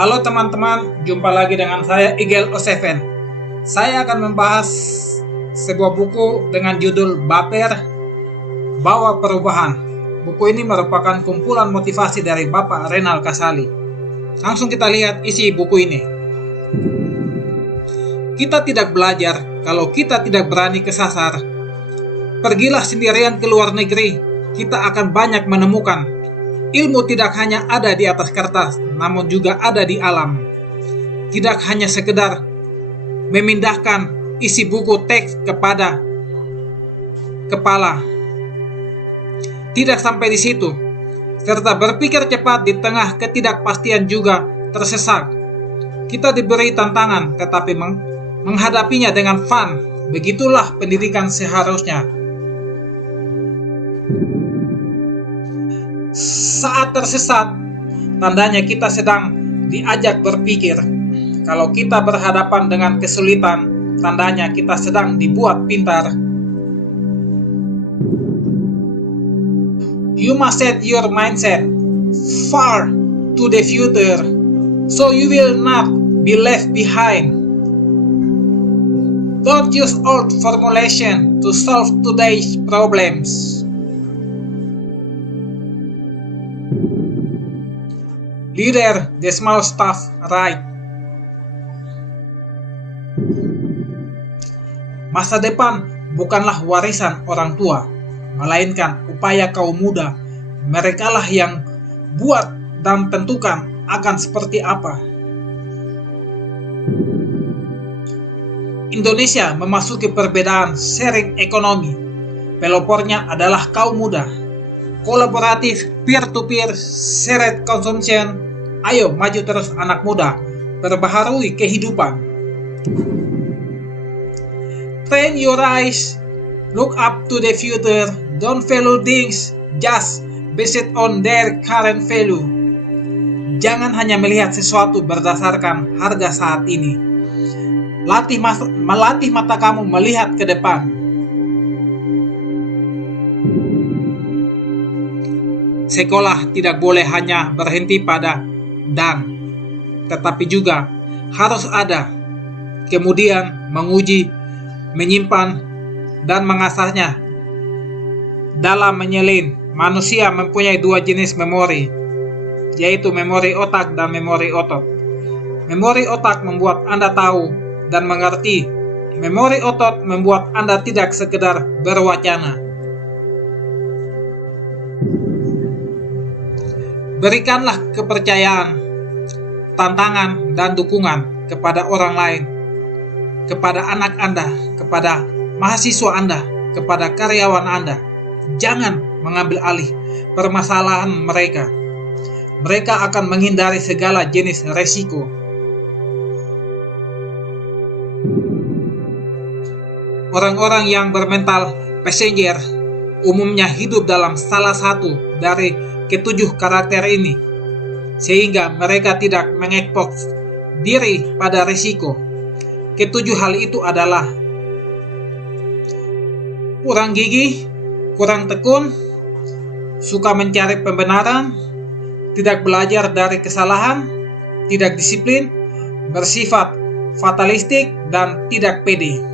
Halo teman-teman, jumpa lagi dengan saya Igel O7. Saya akan membahas sebuah buku dengan judul Baper, Bawa Perubahan. Buku ini merupakan kumpulan motivasi dari Bapak Renal Kasali. Langsung kita lihat isi buku ini. Kita tidak belajar kalau kita tidak berani kesasar. Pergilah sendirian ke luar negeri, kita akan banyak menemukan. Ilmu tidak hanya ada di atas kertas, namun juga ada di alam. Tidak hanya sekedar memindahkan isi buku teks kepada kepala. Tidak sampai di situ, serta berpikir cepat di tengah ketidakpastian juga tersesat. Kita diberi tantangan, tetapi menghadapinya dengan fun. Begitulah pendidikan seharusnya. Saat tersesat, tandanya kita sedang diajak berpikir. Kalau kita berhadapan dengan kesulitan, tandanya kita sedang dibuat pintar. You must set your mindset far to the future, so you will not be left behind. Don't use old formulation to solve today's problems. Leader the small stuff right. Masa depan bukanlah warisan orang tua, melainkan upaya kaum muda. Merekalah yang buat dan tentukan akan seperti apa. Indonesia memasuki perbedaan sharing ekonomi. Pelopornya adalah kaum muda. Kolaboratif, peer-to-peer, shared consumption. Ayo maju terus anak muda, perbaharui kehidupan. Train your eyes, look up to the future. Don't value things just based on their current value. Jangan hanya melihat sesuatu berdasarkan harga saat ini. Melatih mata kamu melihat ke depan. Sekolah tidak boleh hanya berhenti pada dan, tetapi juga harus ada. Kemudian menguji, menyimpan, dan mengasahnya. Dalam menyelin, manusia mempunyai dua jenis memori, yaitu memori otak dan memori otot. Memori otak membuat Anda tahu dan mengerti. Memori otot membuat Anda tidak sekedar berwacana. Berikanlah kepercayaan, tantangan, dan dukungan kepada orang lain, kepada anak Anda, kepada mahasiswa Anda, kepada karyawan Anda. Jangan mengambil alih permasalahan mereka. Mereka akan menghindari segala jenis resiko. Orang-orang yang bermental passenger umumnya hidup dalam salah satu dari ketujuh karakter ini, sehingga mereka tidak mengekspos diri pada risiko. Ketujuh hal itu adalah kurang gigih, kurang tekun, suka mencari pembenaran, tidak belajar dari kesalahan, tidak disiplin, bersifat fatalistik, dan tidak pede.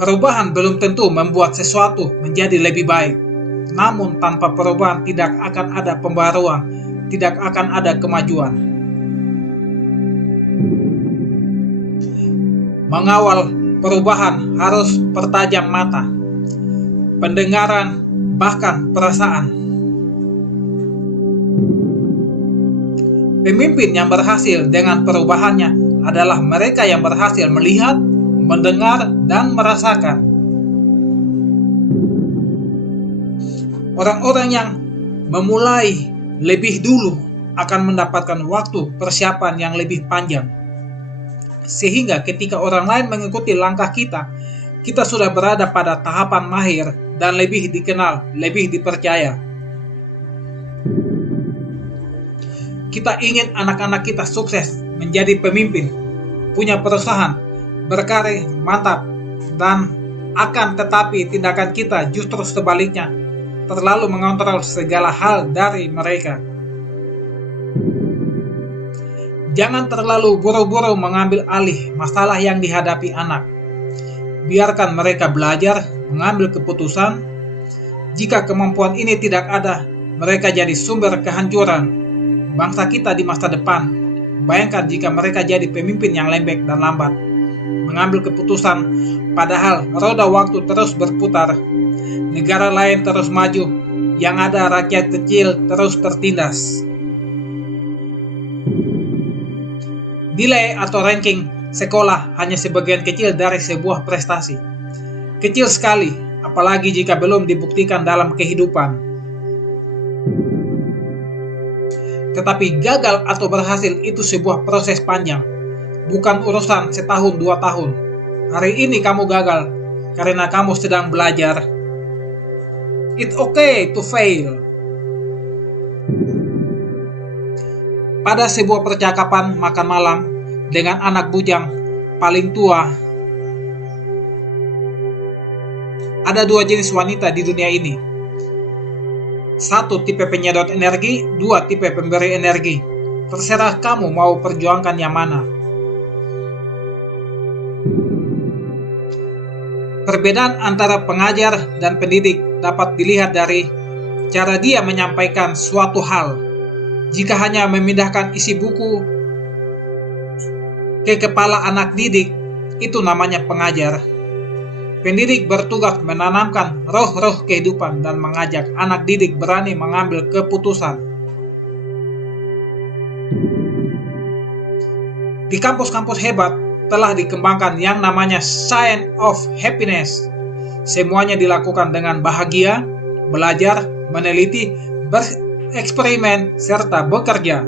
Perubahan belum tentu membuat sesuatu menjadi lebih baik. Namun tanpa perubahan tidak akan ada pembaruan, tidak akan ada kemajuan. Mengawal perubahan harus pertajam mata, pendengaran, bahkan perasaan. Pemimpin yang berhasil dengan perubahannya adalah mereka yang berhasil melihat, mendengar, dan merasakan. Orang-orang yang memulai lebih dulu akan mendapatkan waktu persiapan yang lebih panjang. Sehingga ketika orang lain mengikuti langkah kita, kita sudah berada pada tahapan mahir dan lebih dikenal, lebih dipercaya. Kita ingin anak-anak kita sukses menjadi pemimpin, punya perusahaan, berkarir mantap, dan akan tetapi tindakan kita justru sebaliknya, terlalu mengontrol segala hal dari mereka. Jangan terlalu buru-buru mengambil alih masalah yang dihadapi anak. Biarkan mereka belajar, mengambil keputusan. Jika kemampuan ini tidak ada, mereka jadi sumber kehancuran bangsa kita di masa depan. Bayangkan jika mereka jadi pemimpin yang lembek dan lambat mengambil keputusan, padahal roda waktu terus berputar. Negara lain terus maju, yang ada rakyat kecil terus tertindas. Nilai atau ranking sekolah hanya sebagian kecil dari sebuah prestasi. Kecil sekali, apalagi jika belum dibuktikan dalam kehidupan. Tetapi gagal atau berhasil itu sebuah proses panjang, bukan urusan setahun 2 tahun. Hari ini kamu gagal karena kamu sedang belajar. It's okay to fail. Pada sebuah percakapan makan malam dengan anak bujang paling tua, ada 2 jenis wanita di dunia ini. 1 tipe penyedot energi, 2 tipe pemberi energi. Terserah kamu mau perjuangkan yang mana. Perbedaan antara pengajar dan pendidik dapat dilihat dari cara dia menyampaikan suatu hal. Jika hanya memindahkan isi buku ke kepala anak didik, itu namanya pengajar. Pendidik bertugas menanamkan roh-roh kehidupan dan mengajak anak didik berani mengambil keputusan. Di kampus-kampus hebat telah dikembangkan yang namanya Science of Happiness. Semuanya dilakukan dengan bahagia, belajar, meneliti, bereksperimen, serta bekerja.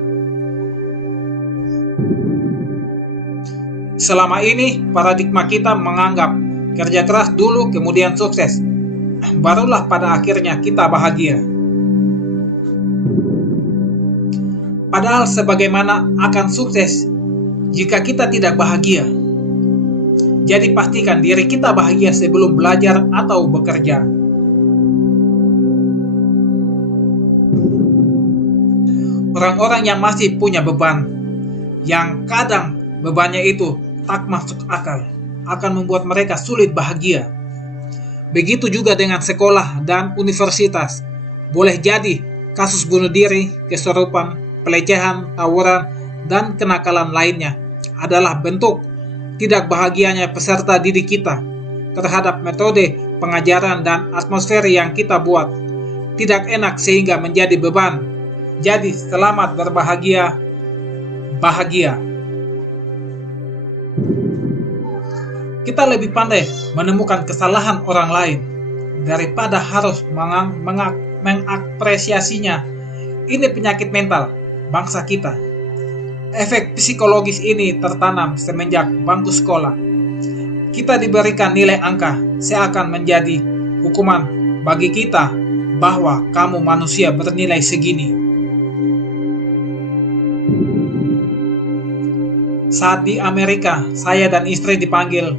Selama ini, paradigma kita menganggap kerja keras dulu kemudian sukses. Barulah pada akhirnya kita bahagia. Padahal sebagaimana akan sukses jika kita tidak bahagia. Jadi pastikan diri kita bahagia sebelum belajar atau bekerja. Orang-orang yang masih punya beban, yang kadang bebannya itu tak masuk akal, akan membuat mereka sulit bahagia. Begitu juga dengan sekolah dan universitas. Boleh jadi kasus bunuh diri, kesurupan, pelecehan, tawuran, dan kenakalan lainnya adalah bentuk tidak bahagianya peserta didik kita terhadap metode pengajaran dan atmosfer yang kita buat tidak enak sehingga menjadi beban. Jadi selamat berbahagia, bahagia. Kita lebih pandai menemukan kesalahan orang lain daripada harus mengapresiasinya. Ini penyakit mental bangsa kita. Efek psikologis ini tertanam semenjak bangku sekolah. Kita diberikan nilai angka seakan menjadi hukuman bagi kita bahwa kamu manusia bernilai segini. Saat di Amerika, saya dan istri dipanggil.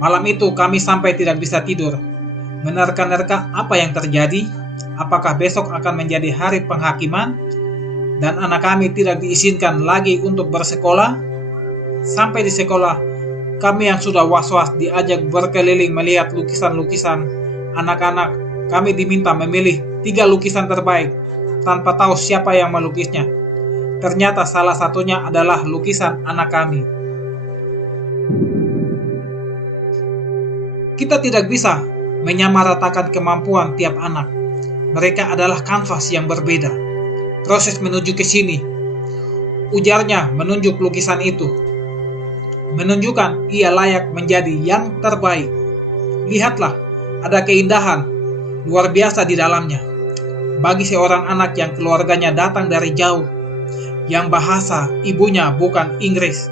Malam itu kami sampai tidak bisa tidur, menerka-nerka apa yang terjadi, apakah besok akan menjadi hari penghakiman, dan anak kami tidak diizinkan lagi untuk bersekolah. Sampai di sekolah, kami yang sudah was-was diajak berkeliling melihat lukisan-lukisan anak-anak. Kami diminta memilih 3 lukisan terbaik, tanpa tahu siapa yang melukisnya. Ternyata salah satunya adalah lukisan anak kami. Kita tidak bisa menyamaratakan kemampuan tiap anak. Mereka adalah kanvas yang berbeda. Proses menuju ke sini, ujarnya menunjuk lukisan itu, menunjukkan ia layak menjadi yang terbaik. Lihatlah, ada keindahan luar biasa di dalamnya. Bagi seorang anak yang keluarganya datang dari jauh, yang bahasa ibunya bukan Inggris,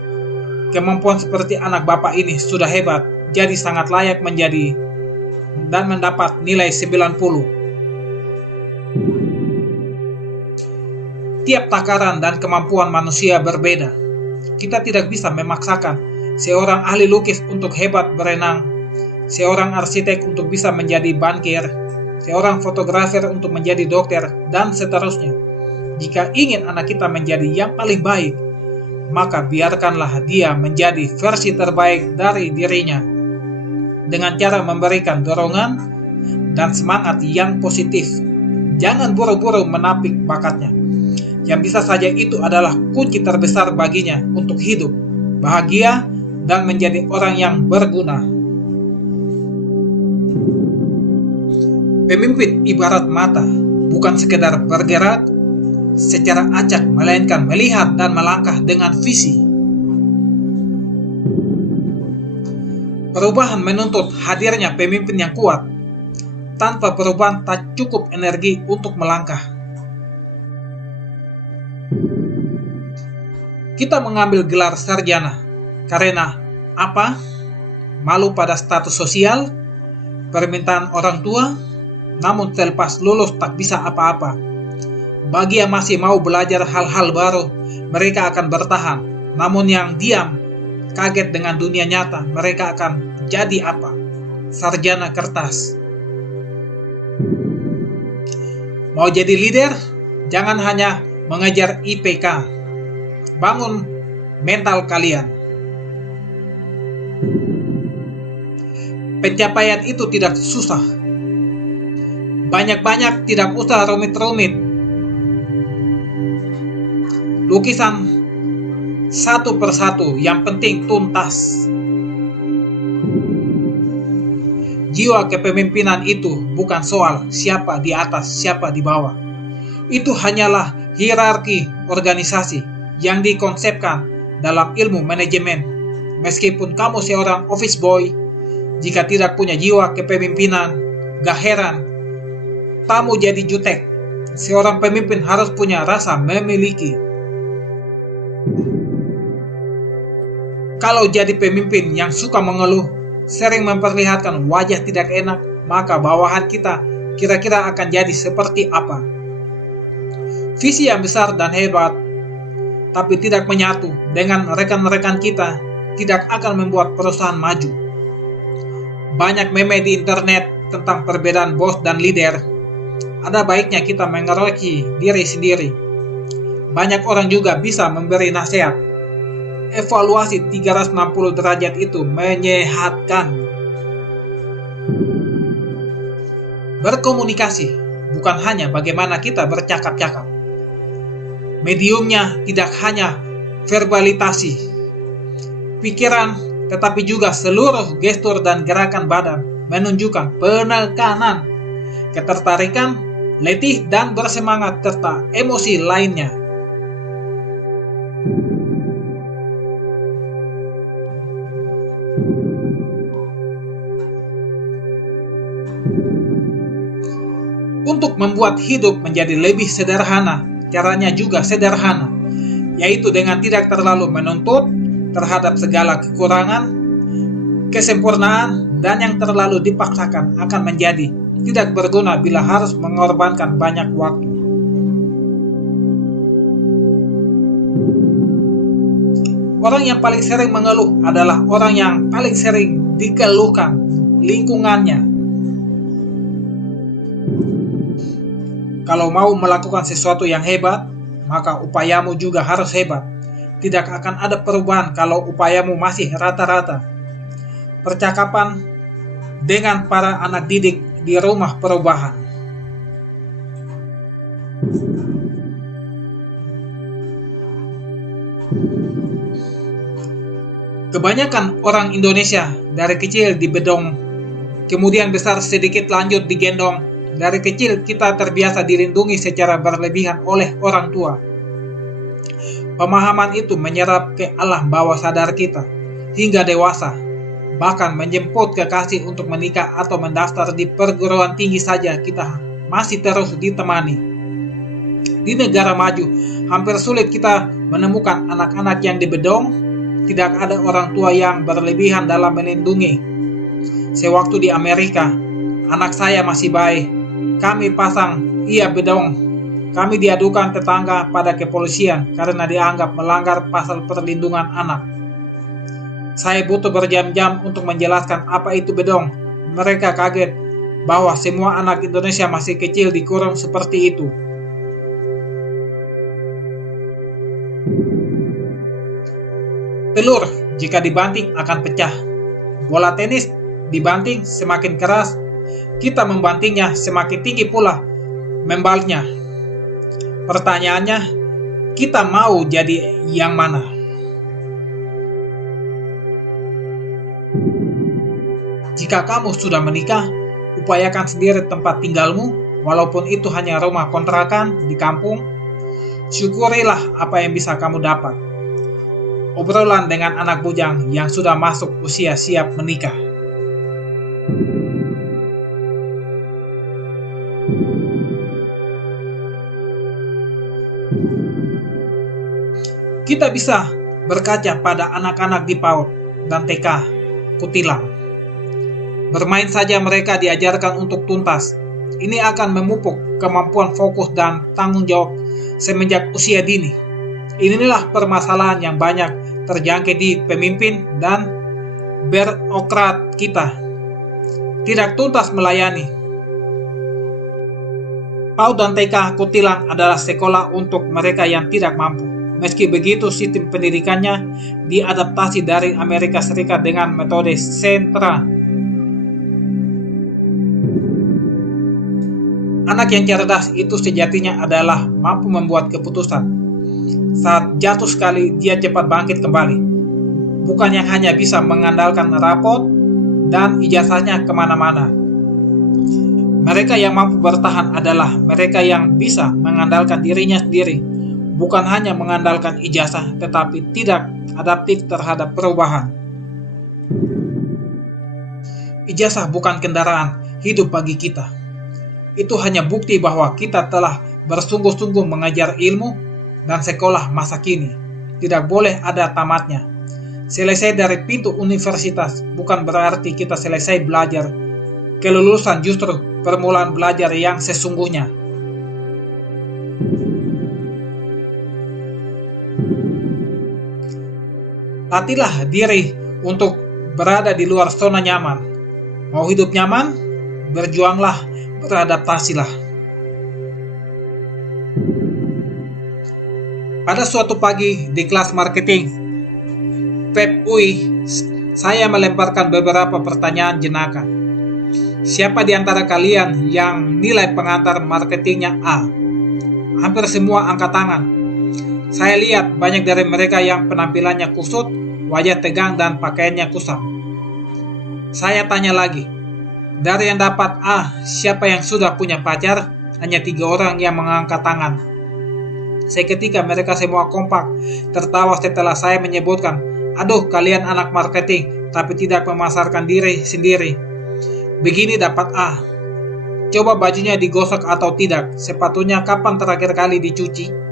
kemampuan seperti anak bapak ini sudah hebat, jadi sangat layak menjadi dan mendapat nilai 90. Tiap takaran dan kemampuan manusia berbeda. Kita tidak bisa memaksakan seorang ahli lukis untuk hebat berenang, seorang arsitek untuk bisa menjadi bankir, seorang fotografer untuk menjadi dokter, dan seterusnya. Jika ingin anak kita menjadi yang paling baik, maka biarkanlah dia menjadi versi terbaik dari dirinya dengan cara memberikan dorongan dan semangat yang positif. Jangan buru-buru menapik bakatnya. Yang bisa saja itu adalah kunci terbesar baginya untuk hidup, bahagia, dan menjadi orang yang berguna. Pemimpin ibarat mata, bukan sekedar bergerak secara acak, melainkan melihat dan melangkah dengan visi. Perubahan menuntut hadirnya pemimpin yang kuat. Tanpa perubahan tak cukup energi untuk melangkah. Kita mengambil gelar sarjana karena apa? Malu pada status sosial, permintaan orang tua, namun selepas lulus tak bisa apa-apa. Bagi yang masih mau belajar hal-hal baru, mereka akan bertahan. Namun yang diam, kaget dengan dunia nyata, mereka akan jadi apa? Sarjana kertas. Mau jadi leader? Jangan hanya mengejar IPK. Bangun mental kalian. Pencapaian itu tidak susah. Banyak-banyak, tidak usah rumit-rumit. Lukisan satu persatu, yang penting tuntas. Jiwa kepemimpinan itu bukan soal siapa di atas, siapa di bawah. Itu hanyalah hierarki organisasi yang dikonsepkan dalam ilmu manajemen. Meskipun kamu seorang office boy, jika tidak punya jiwa kepemimpinan, gak heran tamu jadi jutek. Seorang pemimpin harus punya rasa memiliki. Kalau jadi pemimpin yang suka mengeluh, sering memperlihatkan wajah tidak enak, maka bawahan kita kira-kira akan jadi seperti apa? Visi yang besar dan hebat, tapi tidak menyatu dengan rekan-rekan kita, tidak akan membuat perusahaan maju. Banyak meme di internet tentang perbedaan bos dan leader. Ada baiknya kita mengoreksi diri sendiri. Banyak orang juga bisa memberi nasihat. Evaluasi 360 derajat itu menyehatkan. Berkomunikasi bukan hanya bagaimana kita bercakap-cakap. Mediumnya tidak hanya verbalitasi, pikiran, tetapi juga seluruh gestur dan gerakan badan menunjukkan penekanan, ketertarikan, letih dan bersemangat, serta emosi lainnya. Untuk membuat hidup menjadi lebih sederhana, caranya juga sederhana, yaitu dengan tidak terlalu menuntut terhadap segala kekurangan, kesempurnaan, dan yang terlalu dipaksakan akan menjadi tidak berguna bila harus mengorbankan banyak waktu. Orang yang paling sering mengeluh adalah orang yang paling sering dikeluhkan lingkungannya. Kalau mau melakukan sesuatu yang hebat, maka upayamu juga harus hebat. Tidak akan ada perubahan kalau upayamu masih rata-rata. Percakapan dengan para anak didik di rumah perubahan. Kebanyakan orang Indonesia dari kecil dibedong, kemudian besar sedikit lanjut digendong. Dari kecil kita terbiasa dilindungi secara berlebihan oleh orang tua. Pemahaman itu menyerap ke alam bawah sadar kita hingga dewasa. Bahkan menjemput kekasih untuk menikah atau mendaftar di perguruan tinggi saja kita masih terus ditemani. Di negara maju, hampir sulit kita menemukan anak-anak yang dibedong. Tidak ada orang tua yang berlebihan dalam melindungi. Sewaktu di Amerika, anak saya masih baik. Kami pasang ia bedong. Kami diadukan tetangga pada kepolisian karena dianggap melanggar pasal perlindungan anak. Saya butuh berjam-jam untuk menjelaskan apa itu bedong. Mereka kaget. bahwa semua anak Indonesia masih kecil dikurung seperti itu. Telur jika dibanting akan pecah. Bola tenis dibanting semakin keras, kita membantingnya semakin tinggi pula membalnya. Pertanyaannya, kita mau jadi yang mana? Jika kamu sudah menikah, upayakan sendiri tempat tinggalmu, walaupun itu hanya rumah kontrakan di kampung. Syukurilah apa yang bisa kamu dapat. Obrolan dengan anak bujang yang sudah masuk usia siap menikah. Kita bisa berkaca pada anak-anak di PAUD dan TK Kutilang. Bermain saja mereka diajarkan untuk tuntas. Ini akan memupuk kemampuan fokus dan tanggung jawab semenjak usia dini. Inilah permasalahan yang banyak terjangkit di pemimpin dan birokrat kita. Tidak tuntas melayani. PAUD dan TK Kutilang adalah sekolah untuk mereka yang tidak mampu. Meski begitu, sistem pendidikannya diadaptasi dari Amerika Serikat dengan metode sentra. Anak yang cerdas itu sejatinya adalah mampu membuat keputusan. Saat jatuh sekali, dia cepat bangkit kembali. Bukan yang hanya bisa mengandalkan rapot dan ijazahnya kemana-mana. Mereka yang mampu bertahan adalah mereka yang bisa mengandalkan dirinya sendiri. Bukan hanya mengandalkan ijazah, tetapi tidak adaptif terhadap perubahan. Ijazah bukan kendaraan hidup bagi kita. Itu hanya bukti bahwa kita telah bersungguh-sungguh mengajar ilmu dan sekolah masa kini. Tidak boleh ada tamatnya. Selesai dari pintu universitas bukan berarti kita selesai belajar. Kelulusan justru permulaan belajar yang sesungguhnya. Latihlah diri untuk berada di luar zona nyaman. Mau hidup nyaman? Berjuanglah, beradaptasilah. Pada suatu pagi di kelas marketing PEP UI, saya melemparkan beberapa pertanyaan jenaka. Siapa di antara kalian yang nilai pengantar marketingnya A? Hampir semua angkat tangan. Saya lihat banyak dari mereka yang penampilannya kusut, wajah tegang dan pakaiannya kusam. Saya tanya lagi, dari yang dapat A, siapa yang sudah punya pacar? Hanya 3 orang yang mengangkat tangan. Seketika mereka semua kompak tertawa setelah saya menyebutkan, aduh kalian anak marketing tapi tidak memasarkan diri sendiri. Begini dapat A. Coba bajunya digosok atau tidak, sepatunya kapan terakhir kali dicuci?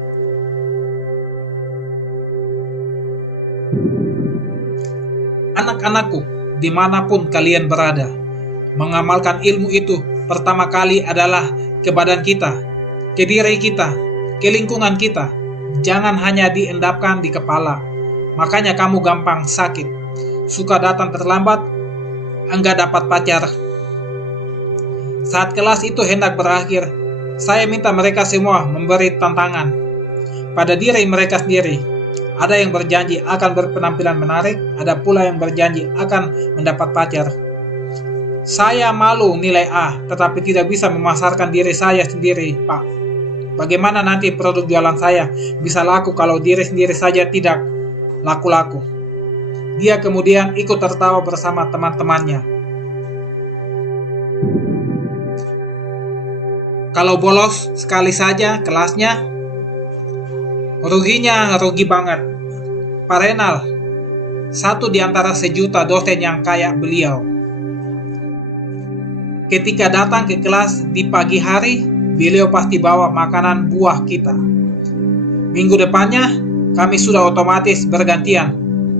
Anak-anakku, dimanapun kalian berada, mengamalkan ilmu itu pertama kali adalah ke badan kita, ke diri kita, ke lingkungan kita. Jangan hanya diendapkan di kepala. Makanya kamu gampang sakit, suka datang terlambat, enggak dapat pacar. Saat kelas itu hendak berakhir, saya minta mereka semua memberi tantangan pada diri mereka sendiri. Ada yang berjanji akan berpenampilan menarik, ada pula yang berjanji akan mendapat pacar. Saya malu nilai A, tetapi tidak bisa memasarkan diri saya sendiri, Pak. Bagaimana nanti produk jualan saya bisa laku kalau diri sendiri saja tidak laku-laku? Dia kemudian ikut tertawa bersama teman-temannya. Kalau bolos sekali saja kelasnya, ruginya rugi banget. Pak Renal, satu di antara sejuta dosen yang kayak beliau. Ketika datang ke kelas di pagi hari, beliau pasti bawa makanan buah kita. Minggu depannya, kami sudah otomatis bergantian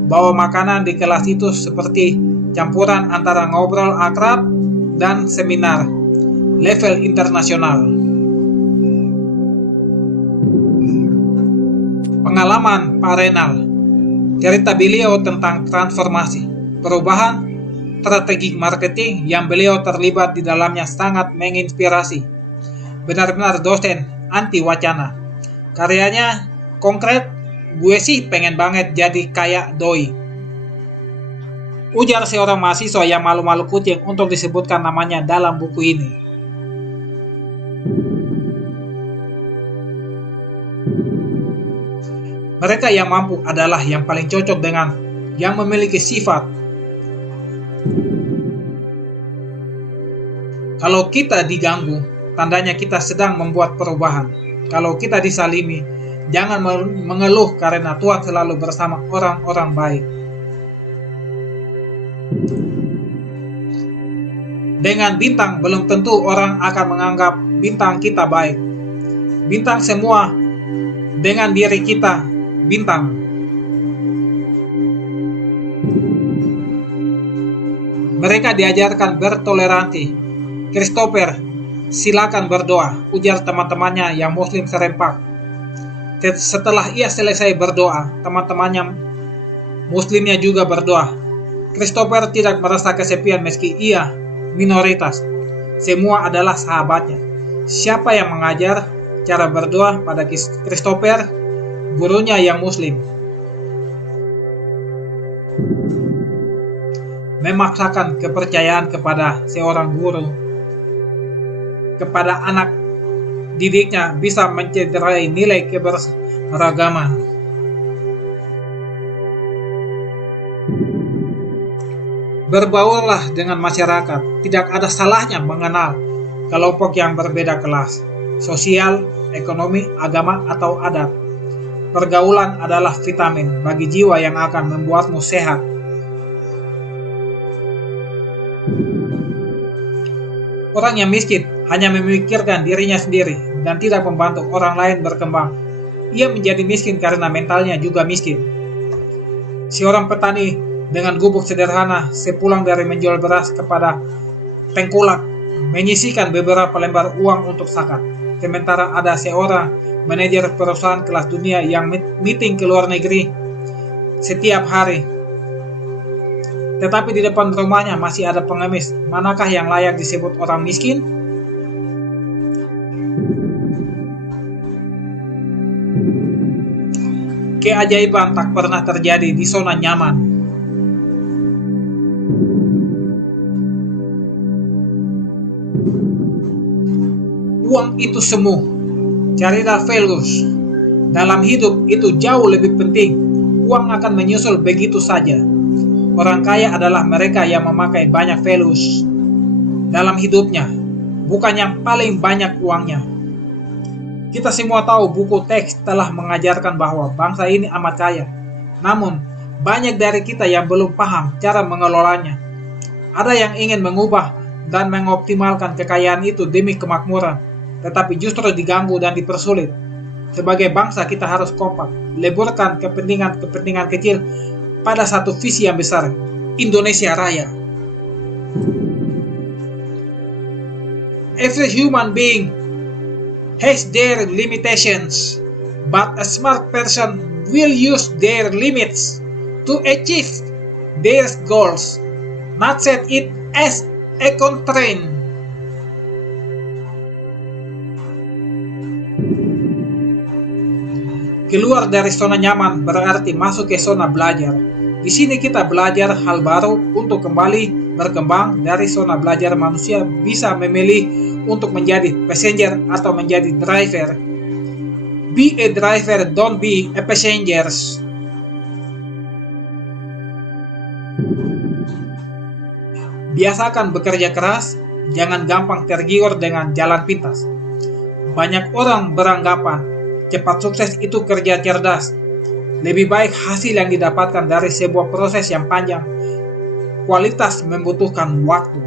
bawa makanan di kelas itu seperti campuran antara ngobrol akrab dan seminar level internasional. Pengalaman Pak Renal, cerita beliau tentang transformasi, perubahan, strategi marketing yang beliau terlibat di dalamnya sangat menginspirasi. Benar-benar dosen anti wacana. Karyanya konkret, gue sih pengen banget jadi kayak doi. Ujar seorang mahasiswa yang malu-malu kucing untuk disebutkan namanya dalam buku ini. Mereka yang mampu adalah yang paling cocok dengan yang memiliki sifat. Kalau kita diganggu, tandanya kita sedang membuat perubahan. Kalau kita disalimi, jangan mengeluh karena Tuhan selalu bersama orang-orang baik. Dengan bintang belum tentu orang akan menganggap bintang kita baik. Bintang semua dengan diri kita bintang. Mereka diajarkan bertoleransi. Christopher, silakan berdoa, ujar teman-temannya yang muslim serempak. Setelah ia selesai berdoa, teman-temannya muslimnya juga berdoa. Christopher tidak merasa kesepian meski ia minoritas. Semua adalah sahabatnya. Siapa yang mengajar cara berdoa pada Christopher? Gurunya yang muslim. Memaksakan kepercayaan kepada seorang guru kepada anak didiknya bisa mencederai nilai keberagaman. Berbaurlah dengan masyarakat. Tidak ada salahnya mengenal kelompok yang berbeda kelas, sosial, ekonomi, agama, atau adat. Pergaulan adalah vitamin bagi jiwa yang akan membuatmu sehat. Orang yang miskin hanya memikirkan dirinya sendiri dan tidak membantu orang lain berkembang. Ia menjadi miskin karena mentalnya juga miskin. Seorang petani dengan gubuk sederhana sepulang dari menjual beras kepada tengkulak menyisihkan beberapa lembar uang untuk zakat. Sementara ada seorang manajer perusahaan kelas dunia yang meeting ke luar negeri setiap hari. Tetapi di depan rumahnya masih ada pengemis. Manakah yang layak disebut orang miskin? Keajaiban tak pernah terjadi di zona nyaman. Uang itu semu. Carilah values. Dalam hidup itu jauh lebih penting. Uang akan menyusul begitu saja. Orang kaya adalah mereka yang memakai banyak values dalam hidupnya, bukan yang paling banyak uangnya. Kita semua tahu buku teks telah mengajarkan bahwa bangsa ini amat kaya. Namun, banyak dari kita yang belum paham cara mengelolanya. Ada yang ingin mengubah dan mengoptimalkan kekayaan itu demi kemakmuran, tetapi justru diganggu dan dipersulit. Sebagai bangsa kita harus kompak, leburkan kepentingan-kepentingan kecil pada satu visi yang besar, Indonesia Raya. Every human being has their limitations, but a smart person will use their limits to achieve their goals, not set it as a constraint. Keluar dari zona nyaman berarti masuk ke zona belajar. Di sini kita belajar hal baru untuk kembali berkembang. Dari zona belajar manusia bisa memilih untuk menjadi passenger atau menjadi driver. Be a driver, don't be a passenger. Biasakan bekerja keras, jangan gampang tergiur dengan jalan pintas. Banyak orang beranggapan cepat sukses itu kerja cerdas. Lebih baik hasil yang didapatkan dari sebuah proses yang panjang. Kualitas membutuhkan waktu.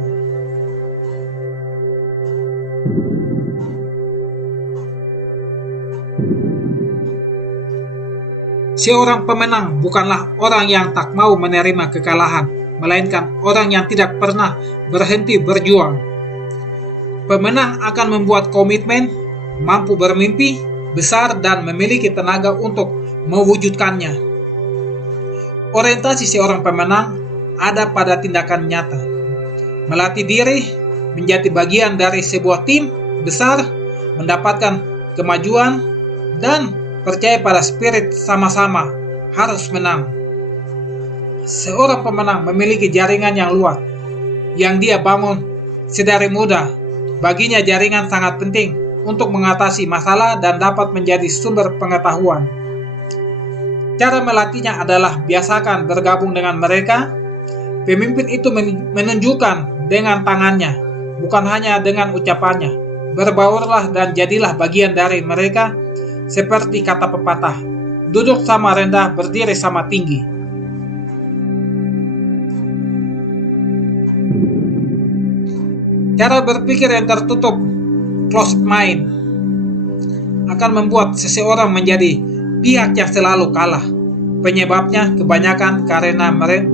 Seorang pemenang bukanlah orang yang tak mau menerima kekalahan, melainkan orang yang tidak pernah berhenti berjuang. Pemenang akan membuat komitmen, mampu bermimpi besar dan memiliki tenaga untuk mewujudkannya. Orientasi seorang pemenang ada pada tindakan nyata. Melatih diri menjadi bagian dari sebuah tim besar, mendapatkan kemajuan, dan percaya pada spirit sama-sama harus menang. Seorang pemenang memiliki jaringan yang luas yang dia bangun sedari muda. Baginya jaringan sangat penting untuk mengatasi masalah dan dapat menjadi sumber pengetahuan. Cara melatihnya adalah biasakan bergabung dengan mereka. Pemimpin itu menunjukkan dengan tangannya, bukan hanya dengan ucapannya. Berbaurlah dan jadilah bagian dari mereka, seperti kata pepatah, duduk sama rendah, berdiri sama tinggi. Cara berpikir yang tertutup, closed mind, akan membuat seseorang menjadi pihak yang selalu kalah. Penyebabnya kebanyakan karena mereka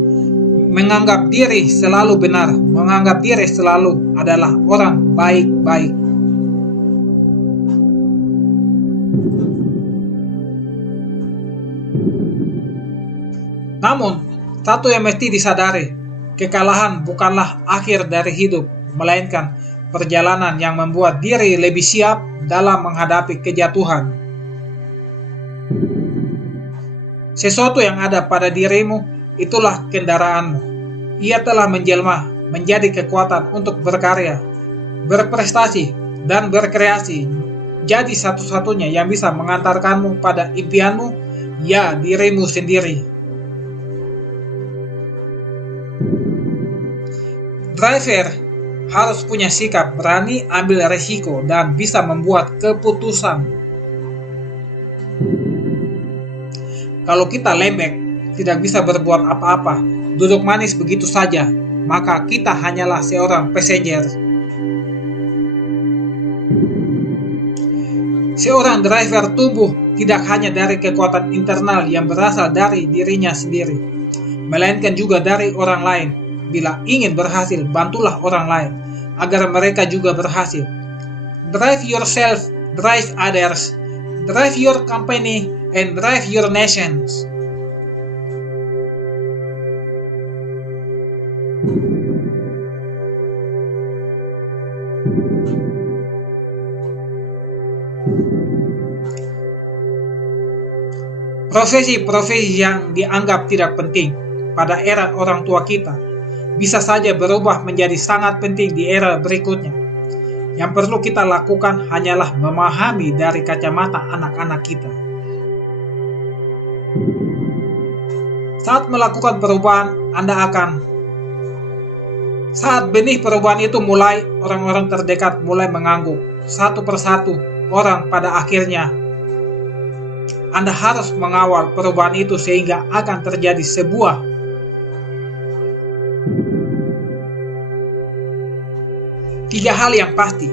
menganggap diri selalu benar, menganggap diri selalu adalah orang baik-baik. Namun, satu yang mesti disadari, kekalahan bukanlah akhir dari hidup, melainkan perjalanan yang membuat diri lebih siap dalam menghadapi kejatuhan. Sesuatu yang ada pada dirimu, itulah kendaraanmu. Ia telah menjelma menjadi kekuatan untuk berkarya, berprestasi, dan berkreasi. Jadi satu-satunya yang bisa mengantarkanmu pada impianmu, ya dirimu sendiri. Driver harus punya sikap berani ambil resiko dan bisa membuat keputusan. Kalau kita lembek, tidak bisa berbuat apa-apa, duduk manis begitu saja, maka kita hanyalah seorang passenger. Seorang driver tumbuh tidak hanya dari kekuatan internal yang berasal dari dirinya sendiri, melainkan juga dari orang lain. Bila ingin berhasil, bantulah orang lain, agar mereka juga berhasil. Drive yourself, drive others, drive your company, and drive your nations. Profesi-profesi yang dianggap tidak penting pada era orang tua kita bisa saja berubah menjadi sangat penting di era berikutnya. Yang perlu kita lakukan hanyalah memahami dari kacamata anak-anak kita. Saat melakukan perubahan, saat benih perubahan itu mulai, orang-orang terdekat mulai mengangguk. Satu persatu orang pada akhirnya, Anda harus mengawal perubahan itu sehingga akan terjadi sebuah tiga hal yang pasti: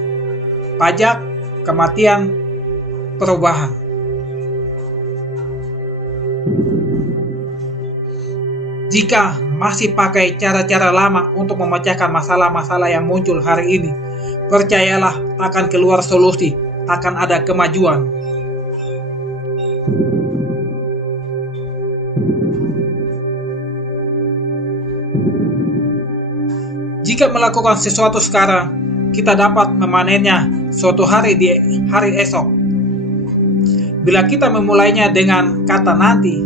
pajak, kematian, perubahan. Jika masih pakai cara-cara lama untuk memecahkan masalah-masalah yang muncul hari ini, percayalah takkan keluar solusi, takkan ada kemajuan. Jika melakukan sesuatu sekarang, kita dapat memanennya suatu hari di hari esok. Bila kita memulainya dengan kata nanti,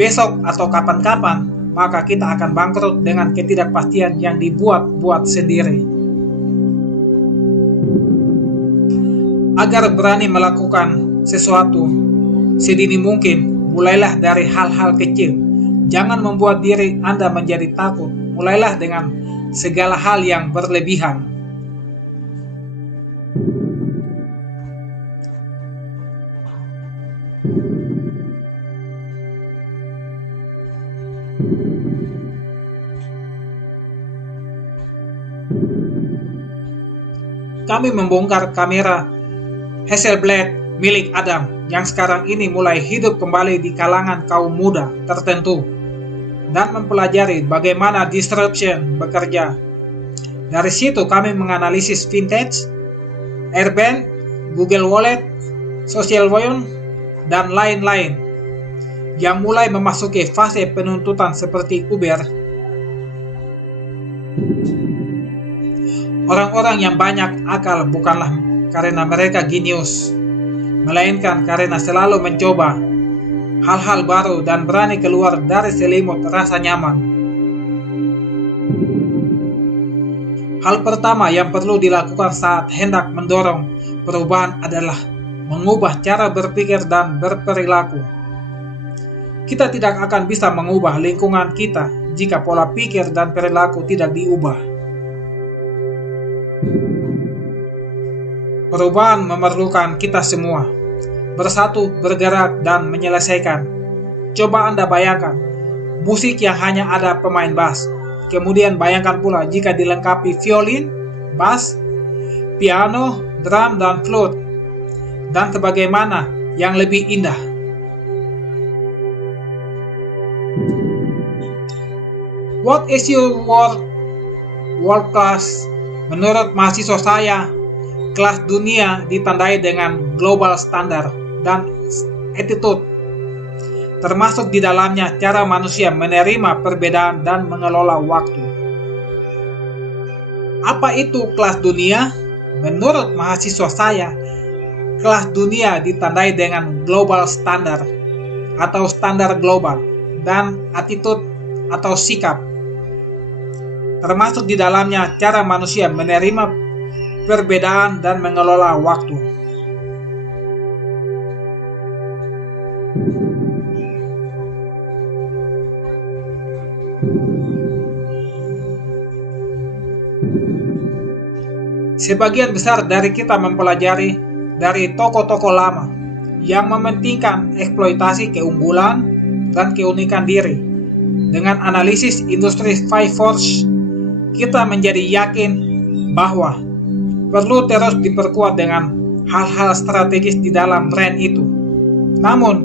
besok, atau kapan-kapan, maka kita akan bangkrut dengan ketidakpastian yang dibuat-buat sendiri. Agar berani melakukan sesuatu sedini mungkin, mulailah dari hal-hal kecil. Jangan membuat diri Anda menjadi takut. Mulailah dengan segala hal yang berlebihan. Kami membongkar kamera Hasselblad milik Adam yang sekarang ini mulai hidup kembali di kalangan kaum muda tertentu dan mempelajari bagaimana disruption bekerja. Dari situ kami menganalisis vintage, airband, Google Wallet, Social Wire, dan lain-lain yang mulai memasuki fase penuntutan seperti Uber. Orang-orang yang banyak akal bukanlah karena mereka genius, melainkan karena selalu mencoba hal-hal baru dan berani keluar dari selimut rasa nyaman. Hal pertama yang perlu dilakukan saat hendak mendorong perubahan adalah mengubah cara berpikir dan berperilaku. Kita tidak akan bisa mengubah lingkungan kita jika pola pikir dan perilaku tidak diubah. Perubahan memerlukan kita semua bersatu, bergerak, dan menyelesaikan. Coba Anda bayangkan musik yang hanya ada pemain bass. Kemudian bayangkan pula jika dilengkapi violin, bass, piano, drum, dan flute. Dan sebagaimana yang lebih indah. What is your world class? Menurut mahasiswa saya, kelas dunia ditandai dengan global standar dan attitude, termasuk di dalamnya cara manusia menerima perbedaan dan mengelola waktu. Apa itu kelas dunia? Menurut mahasiswa saya, kelas dunia ditandai dengan global standar atau standar global dan attitude atau sikap, termasuk di dalamnya cara manusia menerima perbedaan dan mengelola waktu. Sebagian besar dari kita mempelajari dari tokoh-tokoh lama yang mementingkan eksploitasi keunggulan dan keunikan diri. Dengan analisis industri 5 Force, kita menjadi yakin bahwa perlu terus diperkuat dengan hal-hal strategis di dalam brand itu. Namun,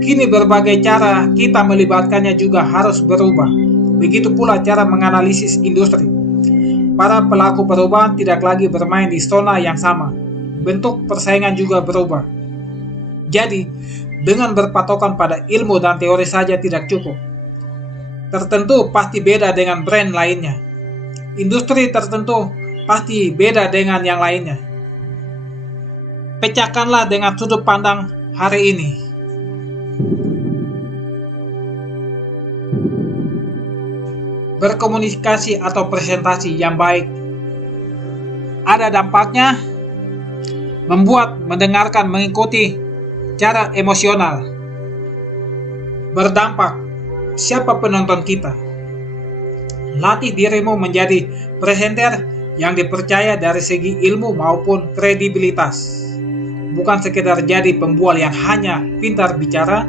kini berbagai cara kita melibatkannya juga harus berubah. Begitu pula cara menganalisis industri. Para pelaku perubahan tidak lagi bermain di zona yang sama. Bentuk persaingan juga berubah. Jadi, dengan berpatokan pada ilmu dan teori saja tidak cukup. Tertentu pasti beda dengan brand lainnya. Industri tertentu pasti beda dengan yang lainnya. Pecahkanlah dengan sudut pandang hari ini. Berkomunikasi atau presentasi yang baik ada dampaknya, membuat mendengarkan mengikuti cara emosional. Berdampak siapa penonton kita. Latih dirimu menjadi presenter yang dipercaya dari segi ilmu maupun kredibilitas. Bukan sekedar jadi pembual yang hanya pintar bicara.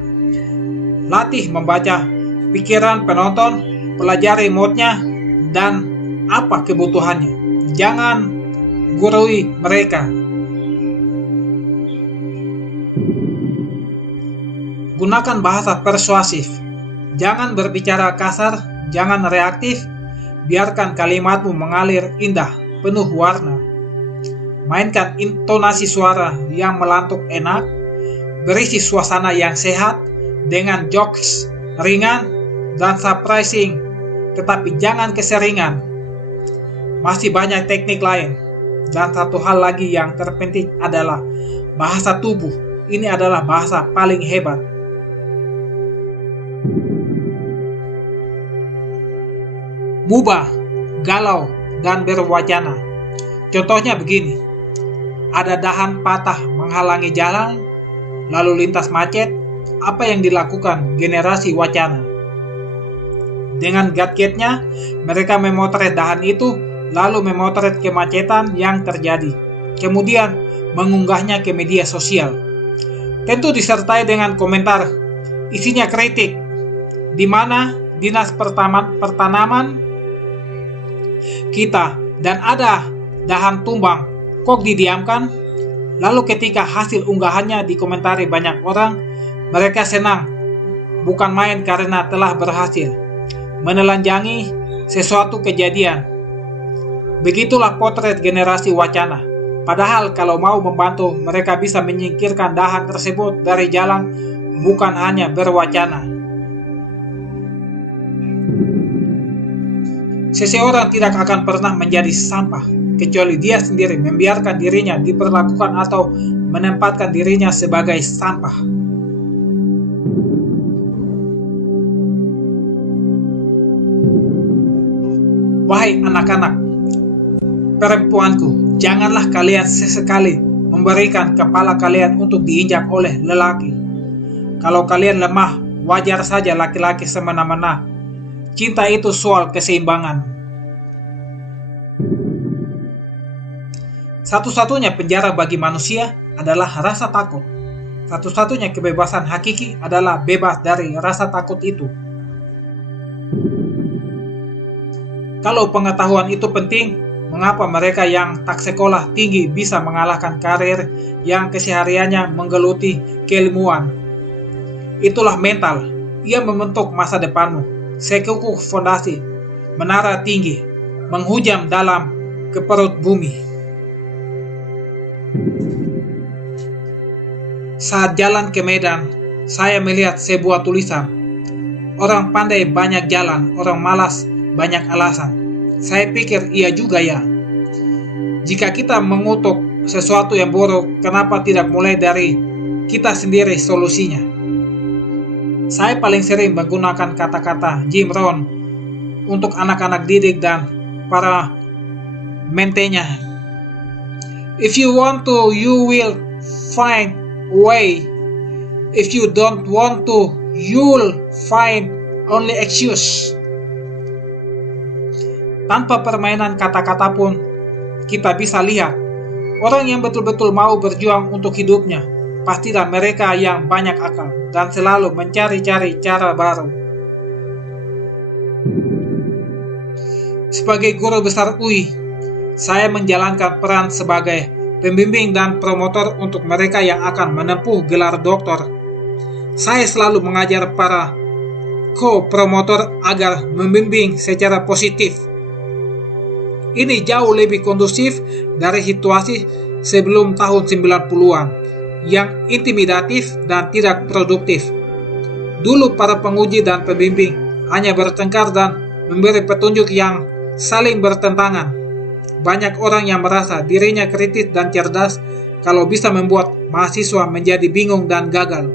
Latih membaca pikiran penonton, pelajari moodnya dan apa kebutuhannya. Jangan gurui mereka. Gunakan bahasa persuasif. Jangan berbicara kasar, jangan reaktif. Biarkan kalimatmu mengalir indah, penuh warna. Mainkan intonasi suara yang melantuk enak, berisi suasana yang sehat dengan jokes ringan dan surprising, tetapi jangan keseringan. Masih banyak teknik lain. Dan satu hal lagi yang terpenting adalah bahasa tubuh. Ini adalah bahasa paling hebat. Mubah, galau, dan berwacana. Contohnya begini. Ada dahan patah menghalangi jalan, lalu lintas macet. Apa yang dilakukan generasi wacana? Dengan gadgetnya, mereka memotret dahan itu, lalu memotret kemacetan yang terjadi. Kemudian mengunggahnya ke media sosial. Tentu disertai dengan komentar. Isinya kritik. Di mana dinas pertanaman kita dan ada dahan tumbang, kok didiamkan? Lalu ketika hasil unggahannya dikomentari banyak orang, mereka senang, bukan main karena telah berhasil menelanjangi sesuatu kejadian. Begitulah potret generasi wacana. Padahal kalau mau membantu, mereka bisa menyingkirkan dahan tersebut dari jalan, bukan hanya berwacana. Seseorang tidak akan pernah menjadi sampah kecuali dia sendiri membiarkan dirinya diperlakukan atau menempatkan dirinya sebagai sampah. Wahai anak-anak, perempuanku, janganlah kalian sesekali memberikan kepala kalian untuk diinjak oleh lelaki. Kalau kalian lemah, wajar saja laki-laki semena-mena. Cinta itu soal keseimbangan. Satu-satunya penjara bagi manusia adalah rasa takut. Satu-satunya kebebasan hakiki adalah bebas dari rasa takut itu. Kalau pengetahuan itu penting, mengapa mereka yang tak sekolah tinggi bisa mengalahkan karir yang kesehariannya menggeluti keilmuan? Itulah mental. Ia membentuk masa depanmu. Sekukuh fondasi, menara tinggi, menghujam dalam ke perut bumi. Saat jalan ke Medan, saya melihat sebuah tulisan. Orang pandai banyak jalan, orang malas banyak alasan. Saya pikir iya juga ya. Jika kita mengutuk sesuatu yang buruk, kenapa tidak mulai dari kita sendiri solusinya? Saya paling sering menggunakan kata-kata Jim Rohn untuk anak-anak didik dan para mentenya. If you want to, you will find a way. If you don't want to, you'll find only excuse. Tanpa permainan kata-kata pun, kita bisa lihat orang yang betul-betul mau berjuang untuk hidupnya. Pastilah mereka yang banyak akal dan selalu mencari-cari cara baru. Sebagai guru besar UI, saya menjalankan peran sebagai pembimbing dan promotor untuk mereka yang akan menempuh gelar doktor. Saya selalu mengajar para co-promotor agar membimbing secara positif. Ini jauh lebih kondusif dari situasi sebelum tahun 90-an yang intimidatif dan tidak produktif. Dulu para penguji dan pembimbing hanya bertengkar dan memberi petunjuk yang saling bertentangan. Banyak orang yang merasa dirinya kritis dan cerdas kalau bisa membuat mahasiswa menjadi bingung dan gagal.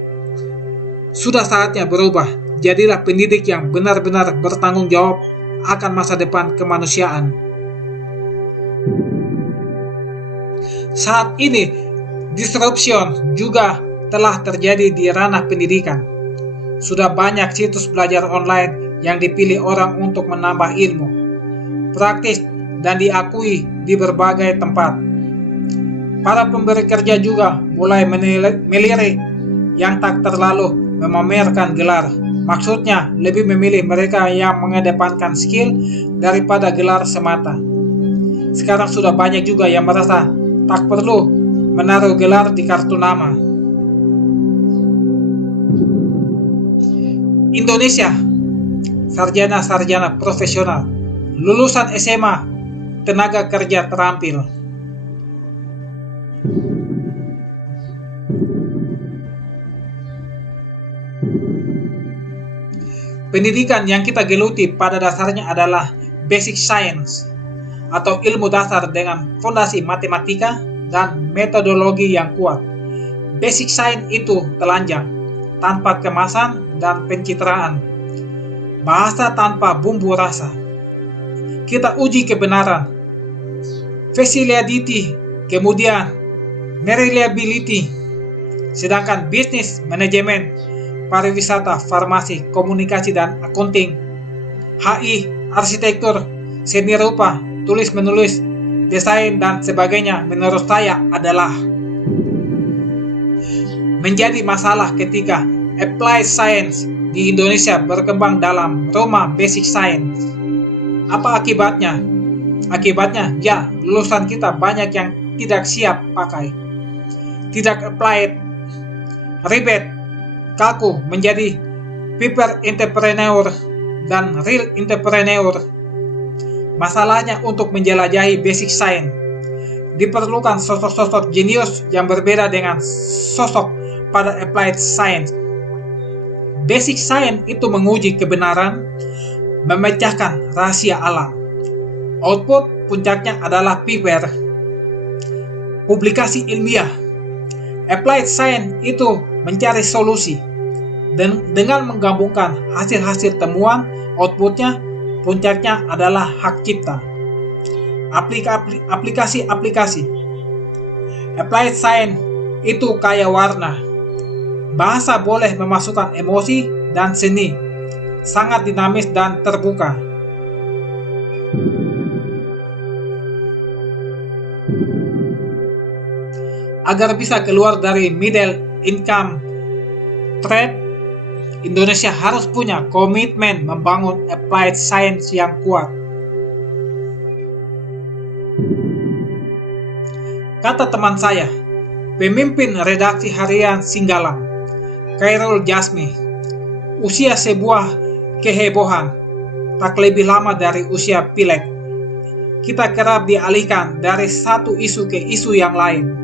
Sudah saatnya berubah. Jadilah pendidik yang benar-benar bertanggung jawab akan masa depan kemanusiaan. Saat ini, disruption juga telah terjadi di ranah pendidikan. Sudah banyak situs belajar online yang dipilih orang untuk menambah ilmu, praktis dan diakui di berbagai tempat. Para pemberi kerja juga mulai melirik yang tak terlalu memamerkan gelar. Maksudnya, lebih memilih mereka yang mengedepankan skill daripada gelar semata. Sekarang sudah banyak juga yang merasa tak perlu menaruh gelar di kartu nama. Indonesia, sarjana-sarjana profesional, lulusan SMA, tenaga kerja terampil. Pendidikan yang kita geluti pada dasarnya adalah basic science atau ilmu dasar dengan fondasi matematika dan metodologi yang kuat. Basic science itu telanjang, tanpa kemasan dan pencitraan. Bahasa tanpa bumbu rasa. Kita uji kebenaran, feasibility, kemudian reliability. Sedangkan bisnis, manajemen, pariwisata, farmasi, komunikasi dan akunting, HI, arsitektur, seni rupa, tulis-menulis, desain dan sebagainya menurut saya adalah menjadi masalah ketika applied science di Indonesia berkembang dalam Roma basic science. Apa akibatnya? Akibatnya, ya, lulusan kita banyak yang tidak siap pakai, tidak applied, ribet, kaku, menjadi paper entrepreneur dan real entrepreneur. Masalahnya untuk menjelajahi basic science diperlukan sosok-sosok jenius yang berbeda dengan sosok pada applied science. Basic science itu menguji kebenaran, memecahkan rahasia alam, Output puncaknya adalah paper, publikasi ilmiah. Applied science itu mencari solusi. Dan dengan menggabungkan hasil-hasil temuan, outputnya, puncaknya adalah hak cipta. Aplikasi-aplikasi. Applied science itu kaya warna. Bahasa boleh memasukkan emosi dan seni. Sangat dinamis dan terbuka. Agar bisa keluar dari middle income trap, Indonesia harus punya komitmen membangun applied science yang kuat. Kata teman saya, pemimpin redaksi harian Singgalang, Khairul Jasmi, usia sebuah kehebohan, tak lebih lama dari usia Pileg. Kita kerap dialihkan dari satu isu ke isu yang lain.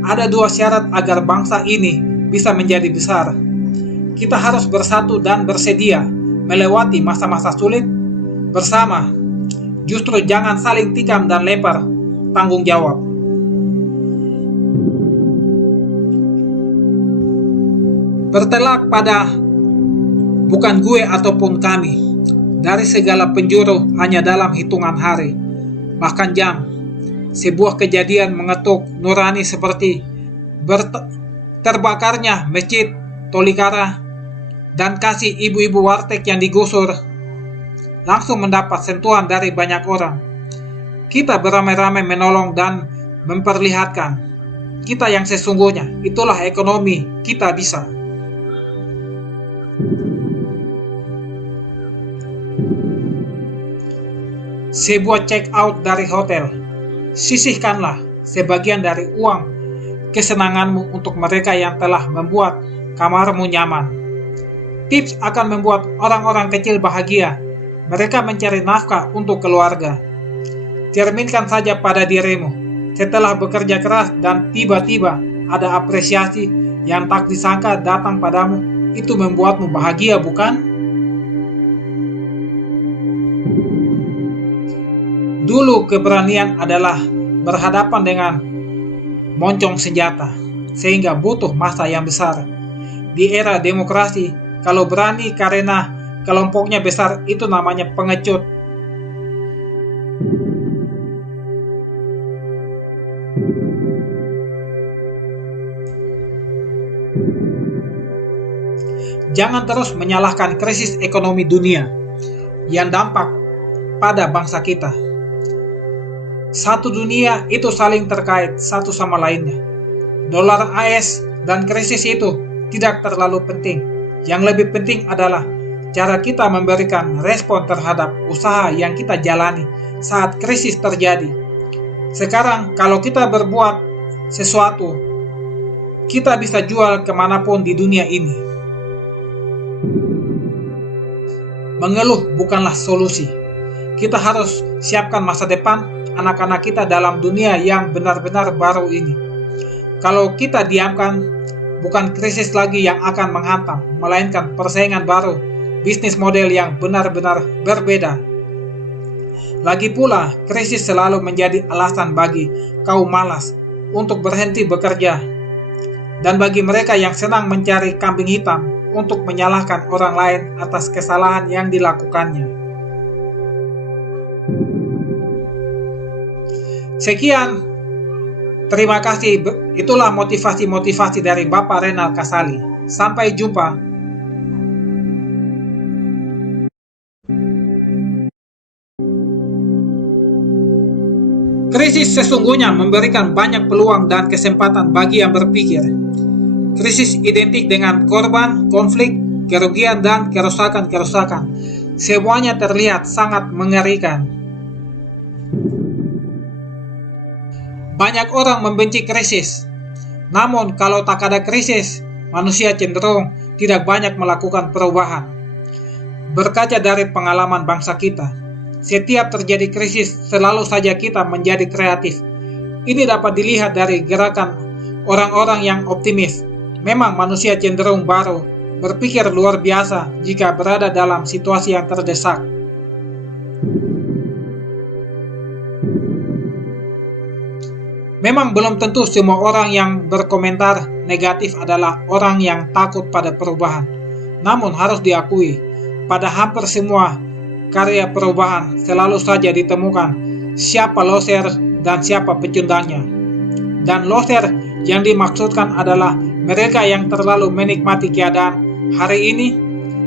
Ada dua syarat agar bangsa ini bisa menjadi besar. Kita harus bersatu dan bersedia melewati masa-masa sulit bersama. Justru jangan saling tikam dan lempar tanggung jawab. Bertelak pada bukan gue ataupun kami. Dari segala penjuru hanya dalam hitungan hari, bahkan jam. Sebuah kejadian mengetuk nurani seperti terbakarnya masjid Tolikara dan kasih ibu-ibu warteg yang digusur langsung mendapat sentuhan dari banyak orang. Kita beramai-ramai menolong dan memperlihatkan kita yang sesungguhnya. Itulah ekonomi kita bisa. Sebuah check out dari hotel. Sisihkanlah sebagian dari uang kesenanganmu untuk mereka yang telah membuat kamarmu nyaman. Tips akan membuat orang-orang kecil bahagia. Mereka mencari nafkah untuk keluarga. Cerminkan saja pada dirimu. Setelah bekerja keras dan tiba-tiba ada apresiasi yang tak disangka datang padamu, itu membuatmu bahagia, bukan? Dulu keberanian adalah berhadapan dengan moncong senjata, sehingga butuh masa yang besar. Di era demokrasi, kalau berani karena kelompoknya besar, itu namanya pengecut. Jangan terus menyalahkan krisis ekonomi dunia yang dampak pada bangsa kita. Satu dunia itu saling terkait satu sama lainnya. Dolar AS dan krisis itu tidak terlalu penting. Yang lebih penting adalah cara kita memberikan respon terhadap usaha yang kita jalani saat krisis terjadi. Sekarang kalau kita berbuat sesuatu, kita bisa jual kemanapun di dunia ini. Mengeluh bukanlah solusi. Kita harus siapkan masa depan anak-anak kita dalam dunia yang benar-benar baru ini. Kalau kita diamkan, bukan krisis lagi yang akan menghantam, melainkan persaingan baru, bisnis model yang benar-benar berbeda. Lagi pula, krisis selalu menjadi alasan bagi kaum malas untuk berhenti bekerja, dan bagi mereka yang senang mencari kambing hitam untuk menyalahkan orang lain atas kesalahan yang dilakukannya. Sekian, terima kasih. Itulah motivasi-motivasi dari Bapak Renal Kasali. Sampai jumpa. Krisis sesungguhnya memberikan banyak peluang dan kesempatan bagi yang berpikir. Krisis identik dengan korban, konflik, kerugian, dan kerusakan-kerusakan. Semuanya terlihat sangat mengerikan. Banyak orang membenci krisis. Namun kalau tak ada krisis, manusia cenderung tidak banyak melakukan perubahan. Berkaca dari pengalaman bangsa kita, setiap terjadi krisis selalu saja kita menjadi kreatif. Ini dapat dilihat dari gerakan orang-orang yang optimis. Memang manusia cenderung baru berpikir luar biasa jika berada dalam situasi yang terdesak. Memang belum tentu semua orang yang berkomentar negatif adalah orang yang takut pada perubahan. Namun harus diakui, pada hampir semua karya perubahan selalu saja ditemukan siapa loser dan siapa pecundangnya. Dan loser yang dimaksudkan adalah mereka yang terlalu menikmati keadaan hari ini.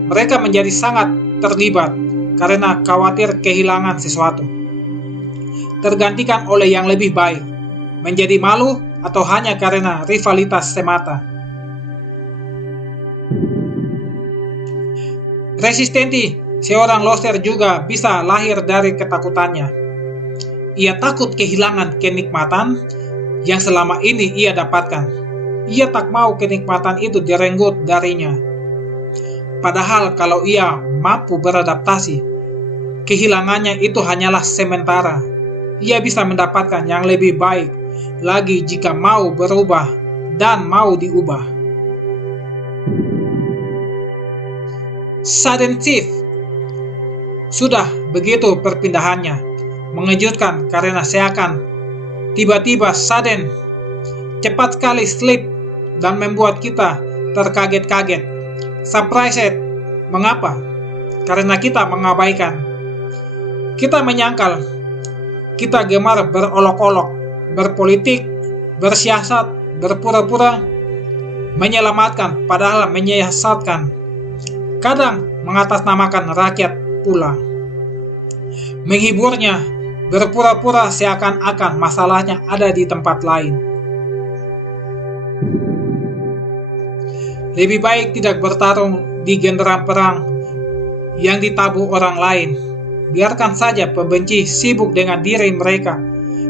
Mereka menjadi sangat terlibat karena khawatir kehilangan sesuatu, tergantikan oleh yang lebih baik, menjadi malu, atau hanya karena rivalitas semata. Resistensi seorang loser juga bisa lahir dari ketakutannya. Ia takut kehilangan kenikmatan yang selama ini ia dapatkan. Ia tak mau kenikmatan itu direnggut darinya. Padahal kalau ia mampu beradaptasi, kehilangannya itu hanyalah sementara. Ia bisa mendapatkan yang lebih baik lagi jika mau berubah dan mau diubah. Sudden shift. Sudah begitu perpindahannya, mengejutkan karena seakan tiba-tiba sudden, cepat sekali slip dan membuat kita terkaget-kaget. Surprised. Mengapa? Karena kita mengabaikan. Kita menyangkal. Kita gemar berolok-olok, berpolitik, bersiasat, berpura-pura, menyelamatkan padahal menyesatkan. Kadang mengatasnamakan rakyat pula. Menghiburnya, berpura-pura seakan-akan masalahnya ada di tempat lain. Lebih baik tidak bertarung di genderang perang yang ditabuh orang lain. Biarkan saja pembenci sibuk dengan diri mereka.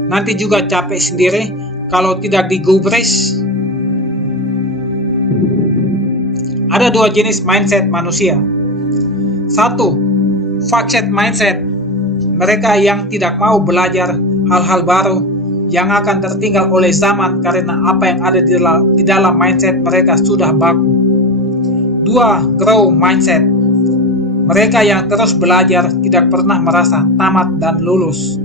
Nanti juga capek sendiri kalau tidak digubris. Ada dua jenis mindset manusia. Satu, fixed mindset. Mereka yang tidak mau belajar hal-hal baru yang akan tertinggal oleh zaman karena apa yang ada di dalam mindset mereka sudah baku. Dua, grow mindset. Mereka yang terus belajar tidak pernah merasa tamat dan lulus.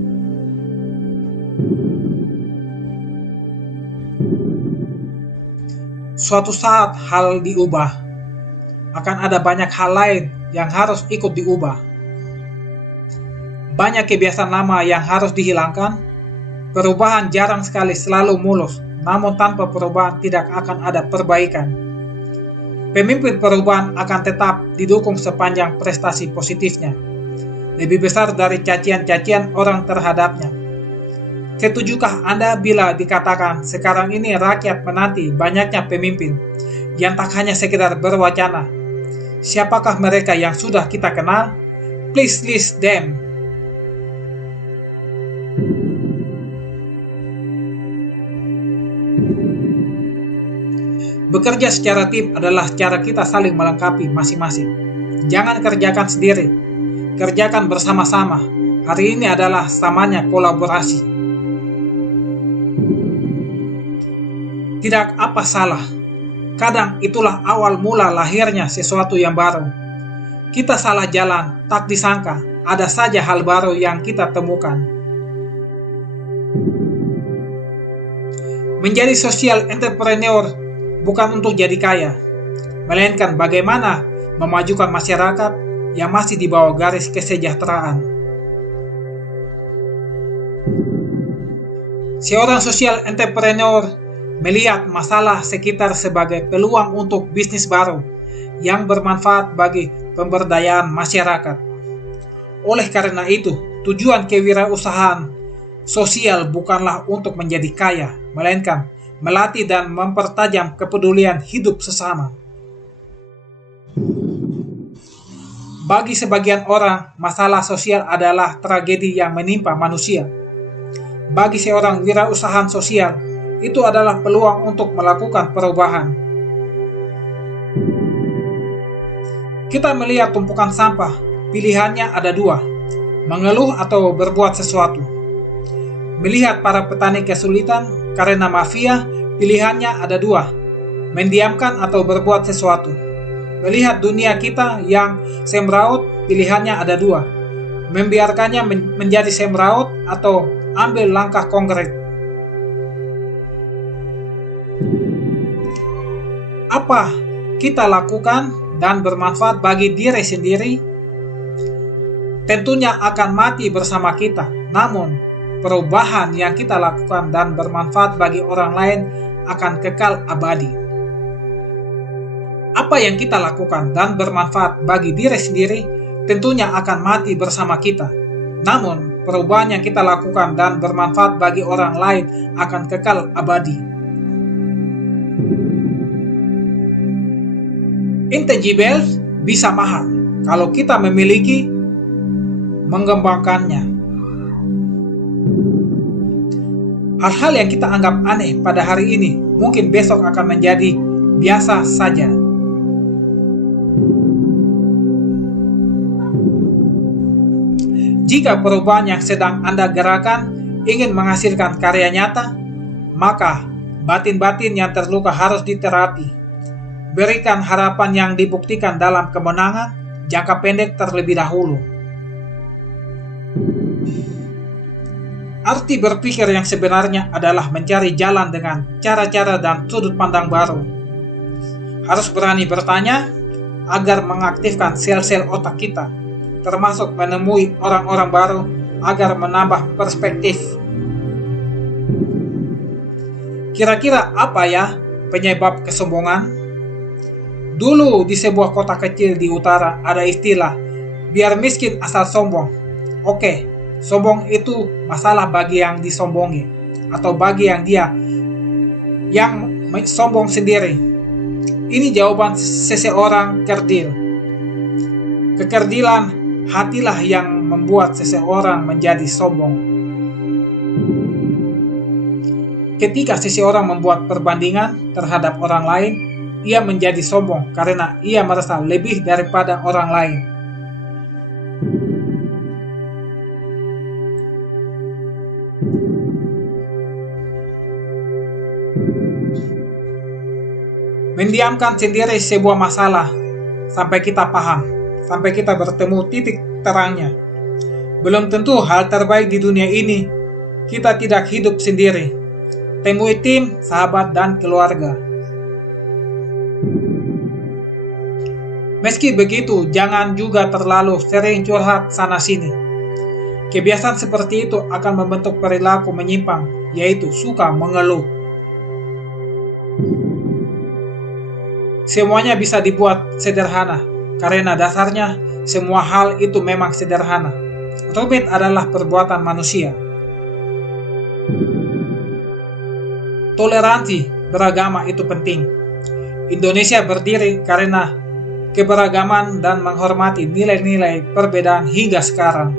Suatu saat hal diubah, akan ada banyak hal lain yang harus ikut diubah. Banyak kebiasaan lama yang harus dihilangkan. Perubahan jarang sekali selalu mulus, namun tanpa perubahan tidak akan ada perbaikan. Pemimpin perubahan akan tetap didukung sepanjang prestasi positifnya, lebih besar dari cacian-cacian orang terhadapnya. Setujukah Anda bila dikatakan sekarang ini rakyat menanti banyaknya pemimpin yang tak hanya sekedar berwacana? Siapakah mereka yang sudah kita kenal? Please list them. Bekerja secara tim adalah cara kita saling melengkapi masing-masing. Jangan kerjakan sendiri, kerjakan bersama-sama. Hari ini adalah samanya kolaborasi. Tidak apa salah. Kadang itulah awal mula lahirnya sesuatu yang baru. Kita salah jalan, tak disangka, ada saja hal baru yang kita temukan. Menjadi social entrepreneur bukan untuk jadi kaya, melainkan bagaimana memajukan masyarakat yang masih di bawah garis kesejahteraan. Seorang social entrepreneur melihat masalah sekitar sebagai peluang untuk bisnis baru yang bermanfaat bagi pemberdayaan masyarakat. Oleh karena itu, tujuan kewirausahaan sosial bukanlah untuk menjadi kaya, melainkan melatih dan mempertajam kepedulian hidup sesama. Bagi sebagian orang, masalah sosial adalah tragedi yang menimpa manusia. Bagi seorang wirausahaan sosial, itu adalah peluang untuk melakukan perubahan. Kita melihat tumpukan sampah, pilihannya ada dua, mengeluh atau berbuat sesuatu. Melihat para petani kesulitan karena mafia, pilihannya ada dua, mendiamkan atau berbuat sesuatu. Melihat dunia kita yang semraut, pilihannya ada dua, membiarkannya menjadi semraut, atau ambil langkah konkret? Apa kita lakukan dan bermanfaat bagi diri sendiri? Tentunya akan mati bersama kita, namun perubahan yang kita lakukan dan bermanfaat bagi orang lain akan kekal abadi. Apa yang kita lakukan dan bermanfaat bagi diri sendiri tentunya akan mati bersama kita, namun perubahan yang kita lakukan dan bermanfaat bagi orang lain akan kekal abadi. Intangible bisa mahal kalau kita memiliki mengembangkannya. Hal-hal yang kita anggap aneh pada hari ini mungkin besok akan menjadi biasa saja. Jika perubahan yang sedang Anda gerakan ingin menghasilkan karya nyata, maka batin-batin yang terluka harus diterapi. Berikan harapan yang dibuktikan dalam kemenangan jangka pendek terlebih dahulu. Arti berpikir yang sebenarnya adalah mencari jalan dengan cara-cara dan sudut pandang baru. Harus berani bertanya agar mengaktifkan sel-sel otak kita, termasuk menemui orang-orang baru agar menambah perspektif. Kira-kira apa ya penyebab kesombongan? Dulu di sebuah kota kecil di utara ada istilah, biar miskin asal sombong. Oke, sombong itu masalah bagi yang disombongi, atau bagi yang sombong sendiri. Ini jawaban seseorang kerdil. Kekerdilan hatilah yang membuat seseorang menjadi sombong. Ketika seseorang membuat perbandingan terhadap orang lain, ia menjadi sombong karena ia merasa lebih daripada orang lain. Mendiamkan sendiri sebuah masalah sampai kita paham, sampai kita bertemu titik terangnya. Belum tentu hal terbaik di dunia ini. Kita tidak hidup sendiri. Temui tim, sahabat, dan keluarga. Meski begitu, jangan juga terlalu sering curhat sana-sini. Kebiasaan seperti itu akan membentuk perilaku menyimpang, yaitu suka mengeluh. Semuanya bisa dibuat sederhana, karena dasarnya semua hal itu memang sederhana. Rumit adalah perbuatan manusia. Toleransi beragama itu penting. Indonesia berdiri karena keberagaman dan menghormati nilai-nilai perbedaan hingga sekarang.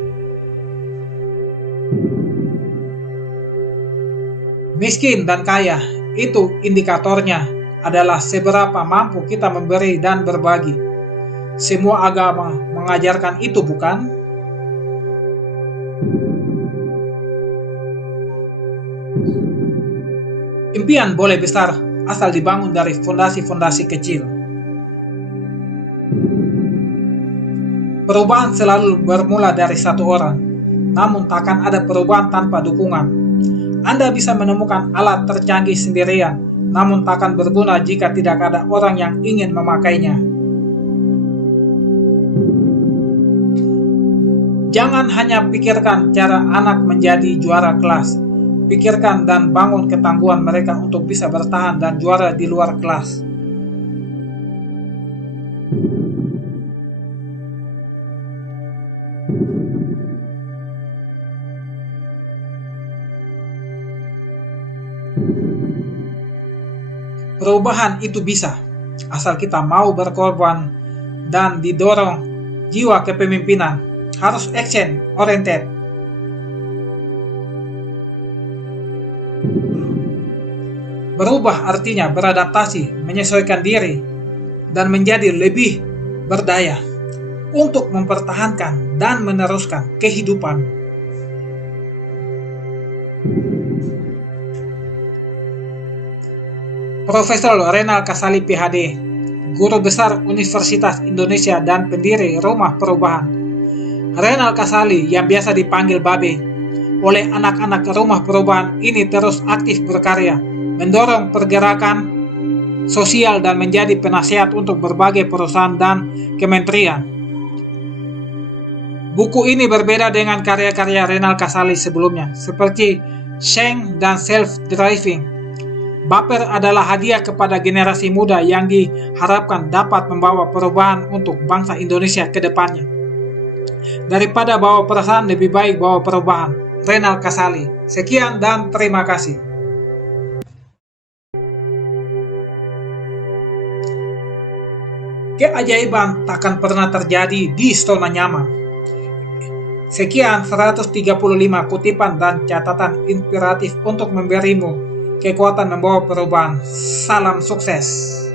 Miskin dan kaya, itu indikatornya adalah seberapa mampu kita memberi dan berbagi. Semua agama mengajarkan itu, bukan? Impian boleh besar asal dibangun dari fondasi-fondasi kecil. Perubahan selalu bermula dari satu orang, namun takkan ada perubahan tanpa dukungan. Anda bisa menemukan alat tercanggih sendirian, namun takkan berguna jika tidak ada orang yang ingin memakainya. Jangan hanya pikirkan cara anak menjadi juara kelas. Pikirkan dan bangun ketangguhan mereka untuk bisa bertahan dan juara di luar kelas. Perubahan itu bisa, asal kita mau berkorban dan didorong jiwa kepemimpinan. Harus action oriented. Berubah artinya beradaptasi, menyesuaikan diri, dan menjadi lebih berdaya untuk mempertahankan dan meneruskan kehidupan. Profesor Renal Kasali PhD, Guru Besar Universitas Indonesia dan pendiri Rumah Perubahan, Renal Kasali yang biasa dipanggil Babe oleh anak-anak rumah perubahan ini terus aktif berkarya, mendorong pergerakan sosial dan menjadi penasihat untuk berbagai perusahaan dan kementerian. Buku ini berbeda dengan karya-karya Renal Kasali sebelumnya, seperti Sheng dan Self-Driving. Baper adalah hadiah kepada generasi muda yang diharapkan dapat membawa perubahan untuk bangsa Indonesia ke depannya. Daripada bawa perasaan, lebih baik bawa perubahan. Renal Kasali. Sekian dan terima kasih. Keajaiban takkan pernah terjadi di zona nyaman. Sekian 135 kutipan dan catatan inspiratif untuk memberimu kekuatan membawa perubahan. Salam sukses.